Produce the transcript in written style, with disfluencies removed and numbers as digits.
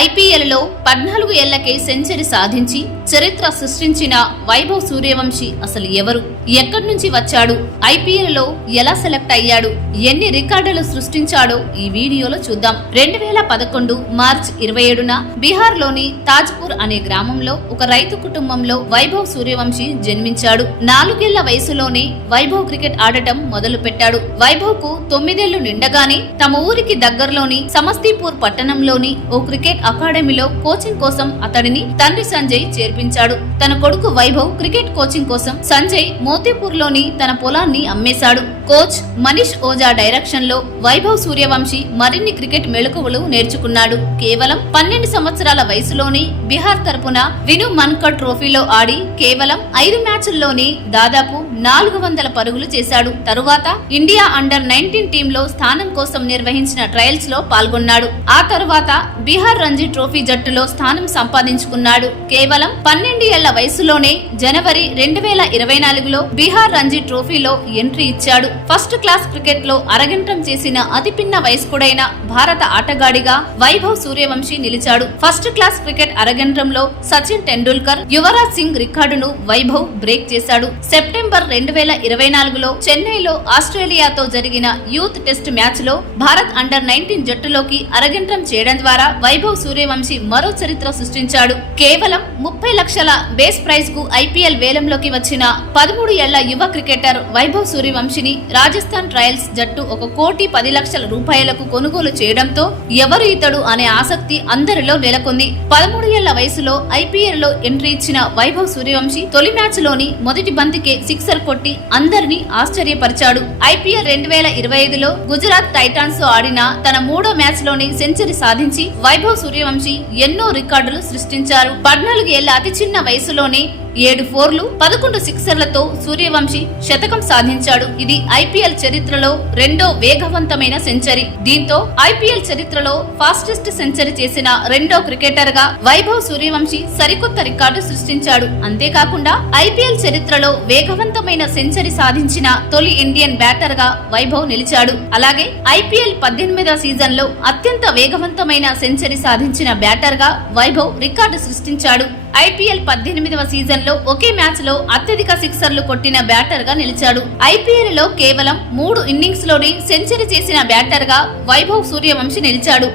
ఐపీఎల్లో 14 ఏళ్లకే సెంచరీ సాధించి చరిత్ర సృష్టించిన వైభవ్ సూర్యవంశీ అసలు ఎవరు, ఎక్కడి నుంచి వచ్చాడు, ఐపీఎల్లో ఎలా సెలెక్ట్ అయ్యాడు, ఎన్ని రికార్డులు సృష్టించాడో ఈ వీడియోలో చూద్దాం. 2011 మార్చి 27న బీహార్లోని తాజ్పూర్ అనే గ్రామంలో ఒక రైతు కుటుంబంలో వైభవ్ సూర్యవంశీ జన్మించాడు. 4 ఏళ్ల వయసులోనే వైభవ్ క్రికెట్ ఆడటం మొదలు పెట్టాడు. వైభవ్ కు 9 ఏళ్లు నిండగానే తమ ఊరికి దగ్గరలోని సమస్తీపూర్ పట్టణంలోని ఓ క్రికెట్ అకాడమీలో కోచింగ్ కోసం అతడిని తండ్రి సంజయ్ చేర్పించాడు. తన కొడుకు వైభవ్ క్రికెట్ కోచింగ్ కోసం సంజయ్ మోతీపూర్ లోని తన పొలాన్ని అమ్మేశాడు. కోచ్ మనీష్ ఓజా డైరెక్షన్ లో వైభవ్ సూర్యవంశీ మరిన్ని క్రికెట్ మెళకువలు నేర్చుకున్నాడు. కేవలం 12 సంవత్సరాల వయసులోనే బీహార్ తరపున విను మన్కడ్ ట్రోఫీలో ఆడి కేవలం 5 మ్యాచ్ల్లోనే దాదాపు 400 పరుగులు చేశాడు. తరువాత ఇండియా అండర్-19 టీంలో స్థానం కోసం నిర్వహించిన ట్రయల్స్ లో పాల్గొన్నాడు. ఆ తరువాత బీహార్ రంజీ ట్రోఫీ జట్టులో స్థానం సంపాదించుకున్నాడు. కేవలం 12 ఏళ్ల వయసులోనే జనవరి 2024లో బీహార్ రంజీ ట్రోఫీలో ఎంట్రీ ఇచ్చాడు. ఫస్ట్ క్లాస్ క్రికెట్ లో అరగంటం చేసిన అతి పిన్న వయస్కుడైన భారత ఆటగాడిగా వైభవ్ సూర్యవంశీ నిలిచాడు. ఫస్ట్ క్లాస్ క్రికెట్ అరగంటంలో సచిన్ టెండూల్కర్, యువరాజ్ సింగ్ రికార్డును వైభవ్ బ్రేక్ చేశాడు. సెప్టెంబర్ 2024లో చెన్నైలో ఆస్ట్రేలియాతో జరిగిన యూత్ టెస్ట్ మ్యాచ్ లో భారత్ అండర్-19 జట్టులోకి అరగంటం చేయడం ద్వారా వైభవ్ సూర్యవంశీ మరో చరిత్ర సృష్టించాడు. కేవలం 30 లక్షల బేస్ ప్రైజ్ కు ఐపీఎల్ వేలంలోకి వచ్చిన 13 ఏళ్ల యువ క్రికెటర్ వైభవ్ సూర్యవంశీని రాజస్థాన్ ట్రయల్స్ జట్టు 1,10,00,000 రూపాయలకు కొనుగోలు చేయడంతో ఎవరు ఇతడు అనే ఆసక్తి అందరిలో నెలకొంది. 13 ఏళ్ల వయసులో ఐపీఎల్ లో ఎంట్రీ ఇచ్చిన వైభవ్ సూర్యవంశీ తొలి మ్యాచ్ లోని మొదటి బంతికే సిక్సర్ కొట్టి అందరినీ ఆశ్చర్యపరిచాడు. ఐపీఎల్ 2025లో గుజరాత్ టైటాన్స్ తో ఆడిన తన 3వ మ్యాచ్ లోని సెంచరీ సాధించి వైభవ్ సూర్యవంశీ ఎన్నో రికార్డులు సృష్టించారు. 14 ఏళ్ల అతి చిన్న వయసులోనే 7 ఫోర్లు 11 సిక్సర్లతో సూర్యవంశీ శతకం సాధించాడు. ఇది ఐపీఎల్ చరిత్రలో రెండో వేగవంతమైన సెంచరీ. దీంతో ఐపీఎల్ చరిత్రలో ఫాస్టెస్ట్ సెంచరీ చేసిన రెండో క్రికెటర్ గా వైభవ్ సూర్యవంశీ సరికొత్త రికార్డు సృష్టించాడు. అంతేకాకుండా ఐపీఎల్ చరిత్రలో వేగవంతమైన సెంచరీ సాధించిన తొలి ఇండియన్ బ్యాటర్ గా వైభవ్ నిలిచాడు. అలాగే ఐపీఎల్ 18వ సీజన్ లో అత్యంత వేగవంతమైన సెంచరీ సాధించిన బ్యాటర్ గా వైభవ్ రికార్డు సృష్టించాడు. ఐపీఎల్ 18వ సీజన్ లో ఒకే మ్యాచ్ లో అత్యధిక సిక్సర్లు కొట్టిన బ్యాటర్ గా నిలిచాడు. ఐపీఎల్ లో కేవలం 3 ఇన్నింగ్స్ లోనే సెంచరీ చేసిన బ్యాటర్ గా వైభవ్ సూర్యవంశీ నిలిచాడు.